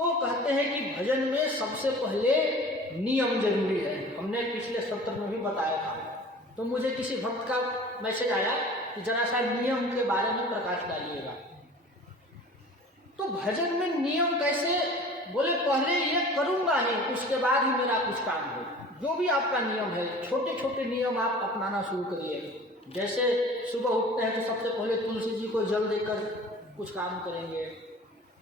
तो कहते हैं कि भजन में सबसे पहले नियम जरूरी है। हमने पिछले सत्र में भी बताया था। तो मुझे किसी भक्त का मैसेज आया कि जरा सा नियम के बारे में प्रकाश डालिएगा। तो भजन में नियम कैसे? बोले पहले ये करूँगा ही, उसके बाद ही मेरा कुछ काम हो। जो भी आपका नियम है, छोटे छोटे नियम आप अपनाना शुरू करिए। जैसे सुबह उठते हैं तो सबसे पहले तुलसी जी को जल देकर कुछ काम करेंगे,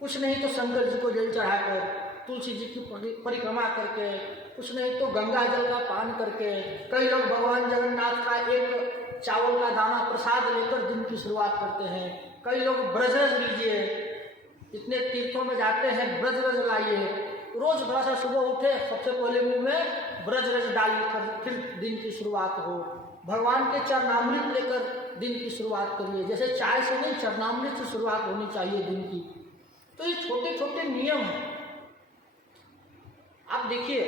कुछ नहीं तो शंकर जी को जल चढ़ाकर, तुलसी जी की परिक्रमा करके, कुछ नहीं तो गंगा जल का पान करके। कई लोग भगवान जगन्नाथ का एक चावल का दाना प्रसाद लेकर दिन की शुरुआत करते हैं। कई लोग ब्रजरज लीजिए, इतने तीर्थों में जाते हैं, ब्रजरज लाइए। रोज थोड़ा सा सुबह उठे, सबसे पहले मुंह में ब्रजरज डालकर फिर दिन की शुरुआत हो। भगवान के चरणामृत लेकर दिन की शुरुआत करिए। जैसे चाय से नहीं, चरणामृत से शुरुआत होनी चाहिए दिन की। तो ये छोटे छोटे नियम हैं। आप देखिए,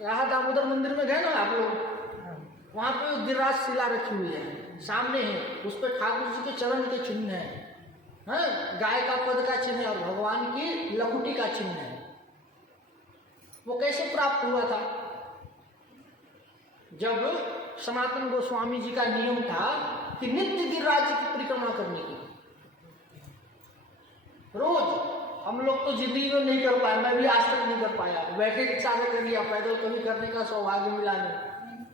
राधा दामोदर मंदिर में गए ना आप लोग, वहां पे गिरिराज शिला रखी हुई है, सामने है, उस पर ठाकुर जी के चरण के चिन्ह है, गाय का पद का चिन्ह है और भगवान की लकुटी का चिन्ह है। वो कैसे प्राप्त हुआ था? जब सनातन गोस्वामी जी का नियम था कि नित्य गिरिराज की परिक्रमा करने की, रोज। हम लोग तो जिंदगी में नहीं कर पाए, मैं भी आज तक नहीं कर पाया। बैठे रिक्शा में कर लिया, पैदल कभी करने का सौभाग्य मिला नहीं।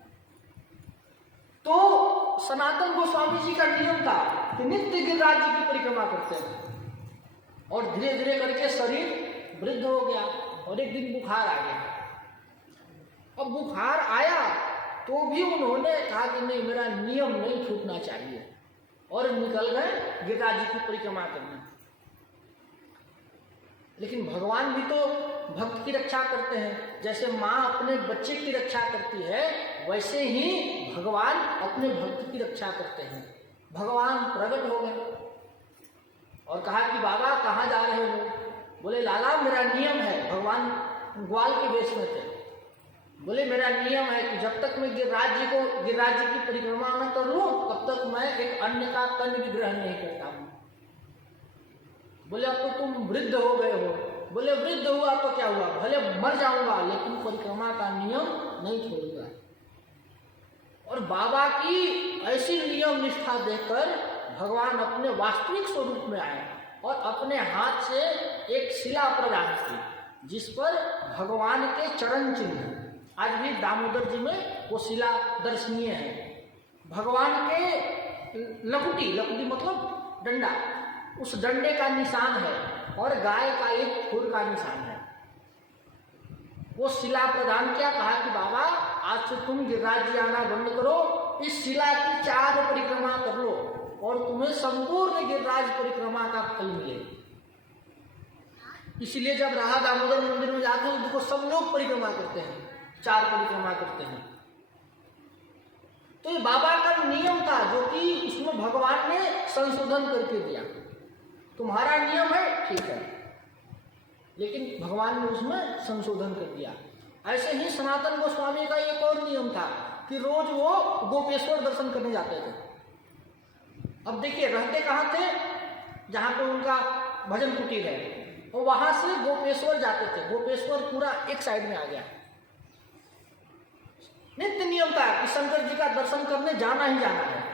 तो सनातन गोस्वामी जी का नियम था कि नित्य गिरिराज जी की परिक्रमा करते हैं। और धीरे धीरे करके शरीर वृद्ध हो गया और एक दिन बुखार आ गया। अब बुखार आया तो भी उन्होंने कहा कि नहीं, मेरा नियम नहीं छूटना चाहिए, और निकल गए गिरिराज जी की परिक्रमा करने। लेकिन भगवान भी तो भक्त की रक्षा करते हैं। जैसे माँ अपने बच्चे की रक्षा करती है, वैसे ही भगवान अपने भक्त की रक्षा करते हैं। भगवान प्रकट हो गए और कहा कि बाबा कहाँ जा रहे हो? बोले लाला मेरा नियम है। भगवान ग्वाल के वेश में थे। बोले मेरा नियम है कि जब तक मैं गिरिराज जी की परिक्रमा न कर लूं, तब तक मैं एक अन्य का तन भी ग्रहण नहीं करता हूं। बोले अब तो तुम वृद्ध हो गए हो। बोले वृद्ध हुआ तो क्या हुआ, भले मर जाऊंगा लेकिन परिक्रमा का नियम नहीं छोड़ूंगा। और बाबा की ऐसी नियम निष्ठा देखकर भगवान अपने वास्तविक स्वरूप में आए और अपने हाथ से एक शिला प्रदान की, जिस पर भगवान के चरण चिन्ह। आज भी दामोदर जी में वो शिला दर्शनीय है। भगवान के लकुटी मतलब डंडा, उस डंडे का निशान है और गाय का एक खुर का निशान है। वो शिला प्रदान किया, कहा कि बाबा आज से तुम गिरिराज जी आना बंद करो, इस शिला की 4 परिक्रमा कर लो और तुम्हें संपूर्ण गिरिराज परिक्रमा का फल मिले। इसलिए जब राधा दामोदर मंदिर में जाते हैं तो सब लोग परिक्रमा करते हैं, 4 परिक्रमा करते हैं। तो ये बाबा का नियम था जो कि उसमें भगवान ने संशोधन करके दिया। तुम्हारा नियम है ठीक है, लेकिन भगवान ने उसमें संशोधन कर दिया। ऐसे ही सनातन गोस्वामी का एक और नियम था कि रोज वो गोपेश्वर दर्शन करने जाते थे। अब देखिए रहते कहाँ थे? जहाँ पे उनका भजन कुटीर है, और वहां से गोपेश्वर जाते थे। गोपेश्वर पूरा एक साइड में आ गया। नित्य नियम था कि शंकर जी का दर्शन करने जाना ही जाना है।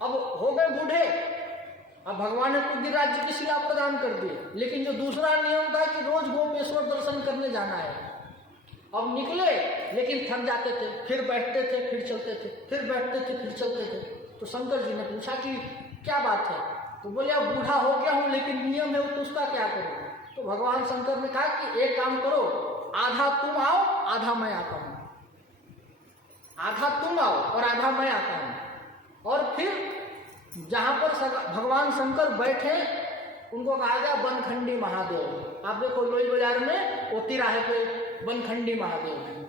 अब हो गए बूढ़े, अब भगवान ने तो गिरिराज जी की शिला प्रदान कर दी, लेकिन जो दूसरा नियम था कि रोज गोपेश्वर दर्शन करने जाना है। अब निकले लेकिन थक जाते थे, फिर बैठते थे फिर चलते थे, फिर बैठते थे फिर चलते थे। तो शंकर जी ने पूछा कि क्या बात है? तो बोले अब बूढ़ा हो गया हूं लेकिन नियम है तो उसका क्या करूं? तो भगवान शंकर ने कहा कि एक काम करो, आधा तुम आओ आधा मैं आता हूं, आधा तुम आओ और आधा मैं आता हूं। और फिर जहां पर भगवान शंकर बैठे उनको कहा गया बनखंडी महादेव। आप देखो लोई बाजार में वो तिराहे पे बनखंडी महादेव है।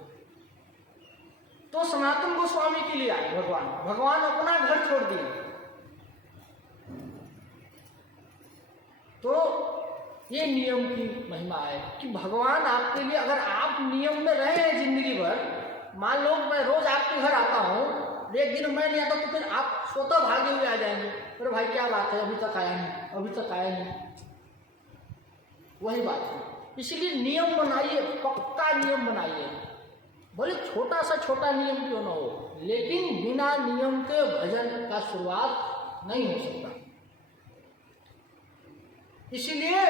तो सनातन गोस्वामी के लिए आए भगवान अपना घर छोड़ दिए। तो ये नियम की महिमा है कि भगवान आपके लिए, अगर आप नियम में रहे हैं जिंदगी भर, मान लो मैं रोज आपके घर आता हूँ, एक दिन मैं नहीं आता तो फिर आप स्वतः भागे हुए आ जाएंगे, अरे भाई क्या बात है अभी तक आया नहीं, अभी तक आया नहीं। वही बात है। इसलिए नियम बनाइए, पक्का नियम बनाइए, भले छोटा सा छोटा नियम क्यों ना हो, लेकिन बिना नियम के भजन का शुरुआत नहीं हो सकता। इसीलिए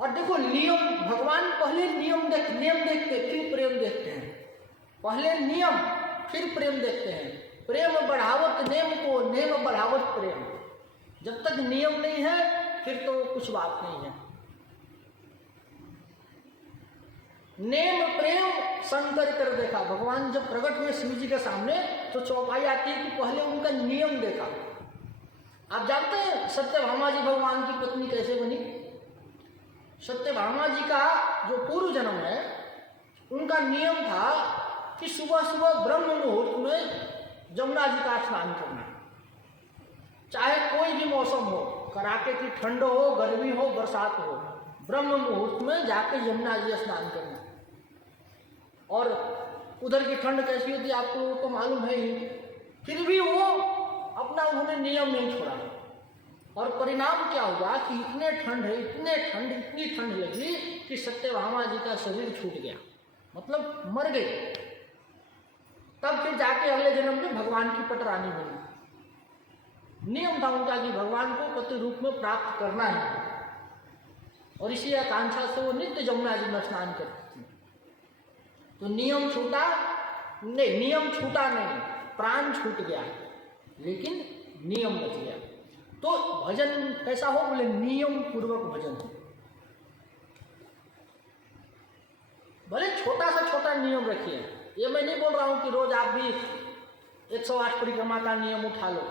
और देखो नियम, भगवान पहले नियम देखते फिर प्रेम देखते हैं। पहले नियम फिर प्रेम देखते हैं। प्रेम बढ़ावत नेम को, नेम बढ़ावत प्रेम। जब तक नियम नहीं है फिर तो कुछ बात नहीं है। नेम प्रेम संकर कर देखा। भगवान जब प्रकट हुए शिव जी के सामने तो चौपाई आती है कि पहले उनका नियम देखा। आप जानते हैं सत्यभामा जी भगवान की पत्नी कैसे बनी? सत्यभामा जी का जो पूर्व जन्म है, उनका नियम था कि सुबह सुबह ब्रह्म मुहूर्त में जमुना जी का स्नान करना, चाहे कोई भी मौसम हो, कड़ाके की ठंड हो, गर्मी हो, बरसात हो, ब्रह्म मुहूर्त में जाके यमुना जी स्नान करना। और उधर की ठंड कैसी होती है आपको तो मालूम है ही, फिर भी वो अपना उन्होंने नियम नहीं छोड़ा। और परिणाम क्या हुआ कि इतनी ठंड लगी कि सत्यभामा जी का शरीर छूट गया, मतलब मर गए। तब फिर जाके अगले जन्म में भगवान की पटरानी बनी। नियम था उनका कि भगवान को पति रूप में प्राप्त करना है, और इसी आकांक्षा से वो नित्य जमुना जी में स्नान करती थी। तो नियम छूटा नहीं, प्राण छूट गया, लेकिन नियम बच गया। तो भजन कैसा हो? बोले नियम पूर्वक भजन हो। भले छोटा सा छोटा नियम रखिए। ये मैं नहीं बोल रहा हूं कि रोज आप भी 108 परिक्रमा का नियम उठा लो,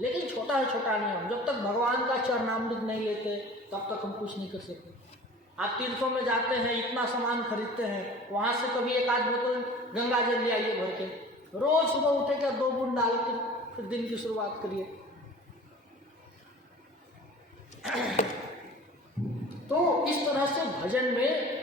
लेकिन छोटा से छोटा नियम। जब तक भगवान का चरणामृत नहीं लेते तब तक हम कुछ नहीं कर सकते। आप तीर्थों में जाते हैं, इतना सामान खरीदते हैं, वहां से कभी एक आध बोतल गंगा जल ले आइए भर के, रोज सुबह उठे क्या 2 बूंद डाल के फिर दिन की शुरुआत करिए। तो इस तरह से भजन में